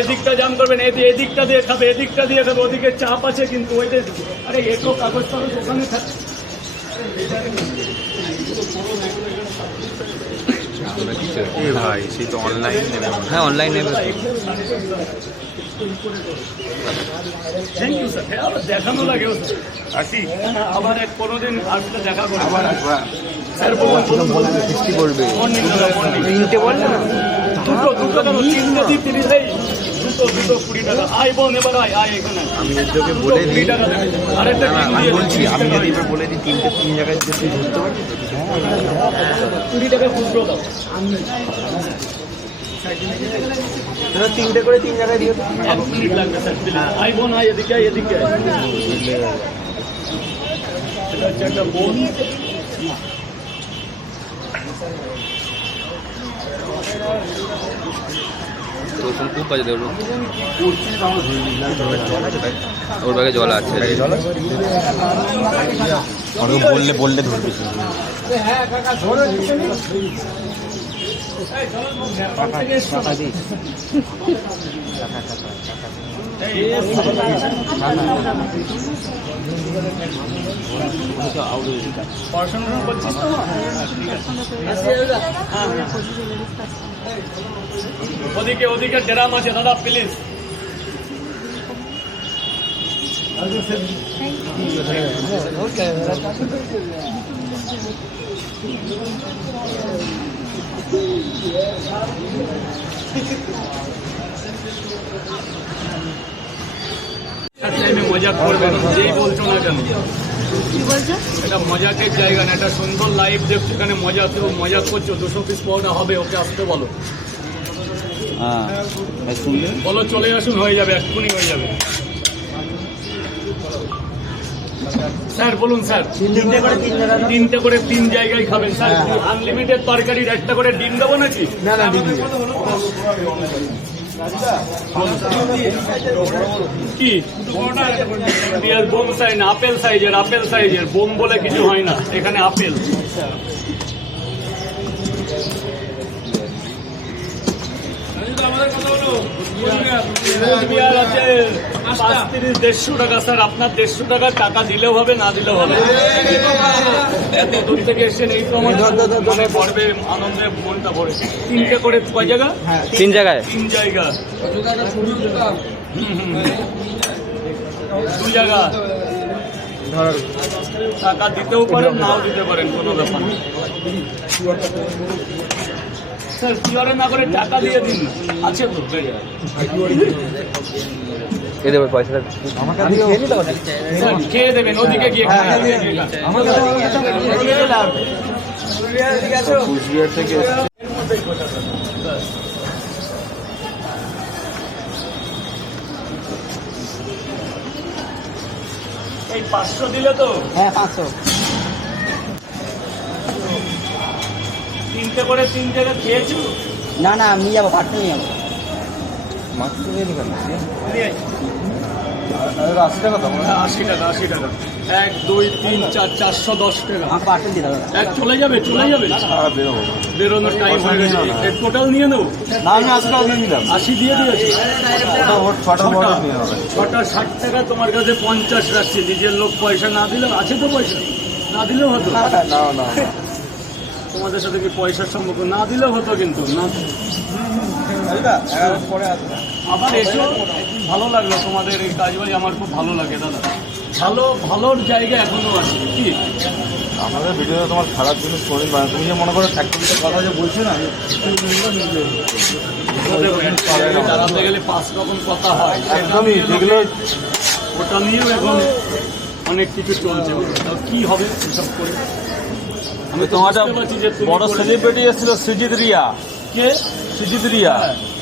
এদিকটা জাম করবেন, এদিকটা দিয়ে খাবে, এদিকটা দিয়ে খাবে, ওদিকে চাপ আছে কিন্তু ওইটা। আরে একটু কাগজ টাগজ ওখানে থাকে। ভাই সে তো অনলাইন নেবে। হ্যাঁ অনলাইন নেবে। Thank you sir. হ্যাঁ আবার দেখানো লাগে আসি, আবার কোনোদিন আসলে দেখা করবো। স্যার বৃষ্টি পড়বে। তিনটে বললে না, দুটো তিনটে দিয়ে 30 এই দুটো 20 টাকা। আয় বোন এবার আয় এখানে। আমি এদেরকে বলে দিই, 20 টাকা দেবে। আরেকটা আমি বলছি আমি যদি এবার বলে দিই 3 জায়গায় যদি তুই ধরতে পারবি 20 টাকা খুচরো দাও। 3টে করে 3 জায়গায় দিও। 1 মিনিট লাগবে স্যার। আয় বোন আয়, এদিকে আয়, এদিকে আয়। এটা হচ্ছে একটা বোন। খুব কাজে দেবো। ওর ব্যাগে জল আছে। বললে ধরবি। পড়াশোনা করছিস তো? ওদিকে ড্রাম আছে দাদা, প্লিজ। মজা করবেন, যেই বলছো না কেন। এটা মজাকের জায়গা না, এটা সুন্দর লাইভ দেখছো, এখানে মজা করছো। 200 পিস পাওয়াটা হবে, ওকে আসতে বলো। বলো চলে আসুন, হয়ে যাবে, এক্ষুনি হয়ে যাবে। স্যার বলুন স্যার। 3টে করে 3 জায়গায় খাবেন স্যার। আনলিমিটেড তরকারির একটা করে ডিম দেবো নাকি? না কি ইন্ডিয়ার বোম সাইজ, আপেল সাইজের বোম বলে কিছু হয় না এখানে। আপেল আছে 150 টাকা স্যার। আপনার 150 টাকা টাকা দিলেও হবে, না দিলেও হবে। এত দূর থেকে এসেছেন, এই তো আমার মনে পড়বে, আনন্দে মনটা ভরে। 3টে করে কয় জায়গা? 3 জায়গায়। 3 জায়গা। 2 জায়গা। টাকা দিতেও পারেন, নাও দিতে পারেন, কোনো ব্যাপার না স্যার। কিওরে না করে টাকা দিয়ে দিন, আছে তো দেবে পয়সাটা স্যার। খেয়ে দেবেন, ওদিকে গিয়ে কুচবিহার থেকে এই 500 দিলে তো? হ্যাঁ 500। 3টে করে 3 জায়গা খেয়েছো? না আমি যাবো, পার্সেল নিয়ে যাবো। মাত্র 80 টাকা। 1 2 3 4 410 টাকা। আমার পার্সেল দিয়ে দাও। চলে যাবে বেরোনোর টাইম হয়ে গেছে। টোটাল নিয়ে নেবো। না আমি আজকে নিলাম 80 দিয়ে দিয়েছি। 6টা 60 টাকা তোমার কাছে 50 রাখছি। নিজের লোক পয়সা না দিলেও আছে তো, পয়সা না দিলেও হতো। না তোমাদের সাথে কি পয়সার সম্পর্ক? না দিলেও হতো, কিন্তু না। আবার এসো, ভালো লাগলো তোমাদের এই কাজবাজ, আমার খুব ভালো লাগে দাদা। ভালোর জায়গা এখনো আছে কি? আমাদের ভিডিওতে তোমার খারাপ জিনিস করি না। তুমি যে মনে করো ফ্যাক্টরিতে কথা যে বলছো না, দাঁড়াতে গেলে 5 রকম কথা হয়। একদমই যেগুলো ওটা নিয়েও এখন অনেক কিছু চলছে। কি হবে এসব করে? আমি তোমার বড় সেলিব্রিটি এসেছিল সুজিত রিয়া। কে? সুজিত রিয়া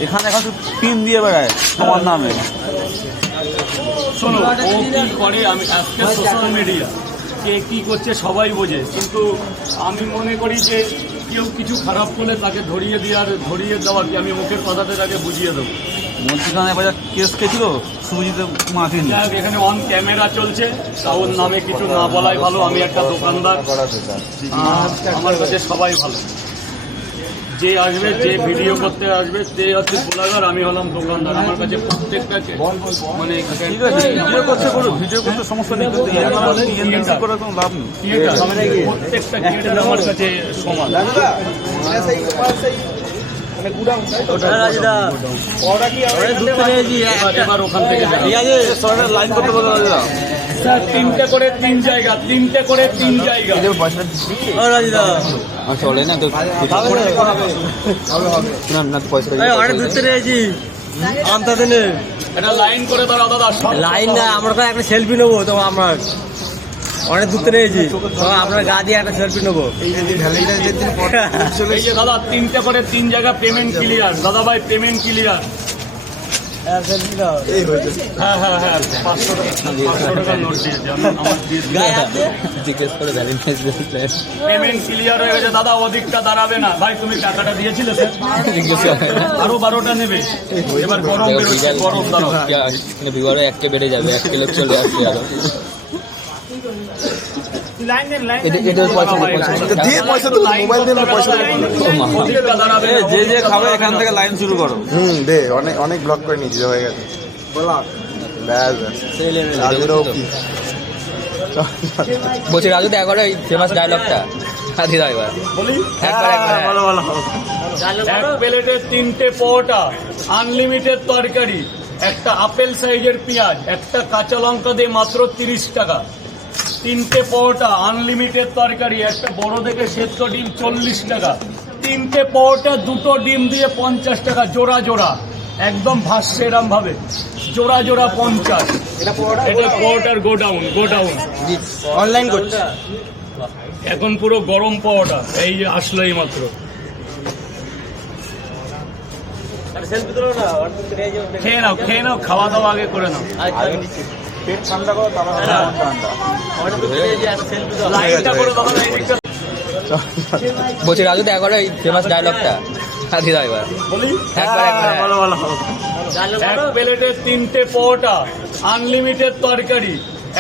এখানে এখন পিন দিয়ে বেড়ায় তোমার নামে। শোনো, ও কি করে, আমি আজকে সোশ্যাল মিডিয়া কে কি করছে সবাই বোঝে, কিন্তু আমি মনে করি যে কেউ কিছু খারাপ করলে তাকে ধরিয়ে দেওয়া কি, আমি মুখের কথাতে তাকে বুঝিয়ে দেবো। মন্ত্রীখানে বাজার কেস খেয়েছিল সুজিত মাকে নিয়ে। এখানে অন ক্যামেরা চলছে, ওর নামে কিছু না বলাই ভালো। আমি একটা দোকানদার, আমার কাছে সবাই ভালো। যে আসবে, যে ভিডিও করতে আসবে, সে হচ্ছে ব্লগার, আমি হলাম দোকানদার। আমার কাছে প্রত্যেকটাকে মানে ঠিক আছে, ভিডিও করতে করো, ভিডিও করতে সমস্যা নেই, কিন্তু TNC করার কোনো লাভ নেই। প্রত্যেকটা ক্রিয়েটার আমার কাছে সমান। এবার ওখান থেকে লাইন করতে বলো রাজুদা। স্যার 3টে করে 3 জায়গা, 3টে করে 3 জায়গা। চলে না তো না না পয়সা এটা লাইন করে দাঁড়াও দাদা। লাইন না, আমরা তো একটা সেলফি নেবো, তো আমরা অনেক দূর থেকে এসেছি, তো আপনার গা দিয়ে একটা সেলফি নেবো। এই যে দাদা 3টে করে 3 জায়গা পেমেন্ট ক্লিয়ার। দাদা ভাই পেমেন্ট ক্লিয়ার। হ্যাঁ হ্যাঁ হ্যাঁ 500 টাকা নোট দিয়েছে। আমার জিজ্ঞেস করে পেমেন্ট ক্লিয়ার হয়ে গেছে দাদা, ওদিকটা দাঁড়াবে না। ভাই তুমি টাকাটা দিয়েছিলে স্যার? আরো 12টা নেবে। এবার গরম বেরোচ্ছে, গরম দাঁড়াও। ভিউয়ারও 1 বেড়ে যাবে, 1 কিলো চলে আসবে আরো। ওদিকটা দাঁড়াবে না। যে যে খাবে এখান থেকে লাইন শুরু করো। দে অনেক অনেক ব্লক করে নিয়েছি, হয়ে গেছে ব্যাস বলছি রাজু তো একবার ওই ফেমাস ডায়লগটা আদি দাও এবার বলি একবার এক প্লেটে 3টে পরোটা, আনলিমিটেড তরকারি, একটা আপেল সাইজের পেঁয়াজ, একটা কাঁচা লঙ্কা দিয়ে মাত্র 30 টাকা। 3টে পরোটা, আনলিমিটেড তরকারি, একটা বড় দেখে সেদ্ধ ডিম 40 টাকা। 3টে পরোটা, 2টো ডিম দিয়ে 50 টাকা জোড়া জোড়া, একদম ভাসছে এরম ভাবে জোড়া জোড়া 50। এটা পরোটার গোডাউন। অনলাইন করছি। এখন পুরো গরম পরোটা, এই যে আসলো এই মাত্র। খেয়ে নাও, খাওয়া দাওয়া আগে করে নাও। পেট ঠান্ডা করো, তারপর ঠান্ডা। লাইনটা করে দাও না, এদিকটা বলছি রাজু তো একবার ওই ফেমাস ডায়লগটা আদি দাও এবার বলি একবার এক প্লেটে 3টে পরোটা, আনলিমিটেড তরকারি,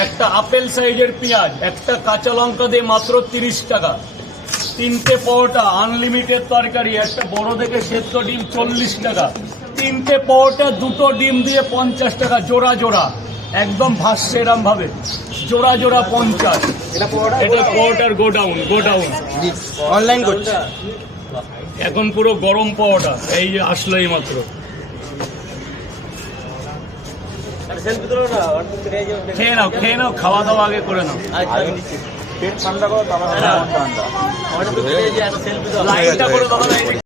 একটা আপেল সাইজের পেঁয়াজ, একটা কাঁচা লঙ্কা দিয়ে মাত্র 30 টাকা। 3টে পরোটা, আনলিমিটেড তরকারি, একটা বড় দেখে সেদ্ধ ডিম 40 টাকা। 3টে পরোটা, 2টো ডিম দিয়ে 50 টাকা জোড়া জোড়া, একদম ভাসছে এরম ভাবে জোড়া জোড়া 50। এটা পরোটার গোডাউন। অনলাইন করছি। এখন পুরো গরম পরোটা, এই যে আসলো এই মাত্র। খেয়ে নাও, খাওয়া দাওয়া আগে করে নাও। পেট ঠান্ডা করো, তারপর ঠান্ডা। লাইনটা করে দাও না, এদিকটা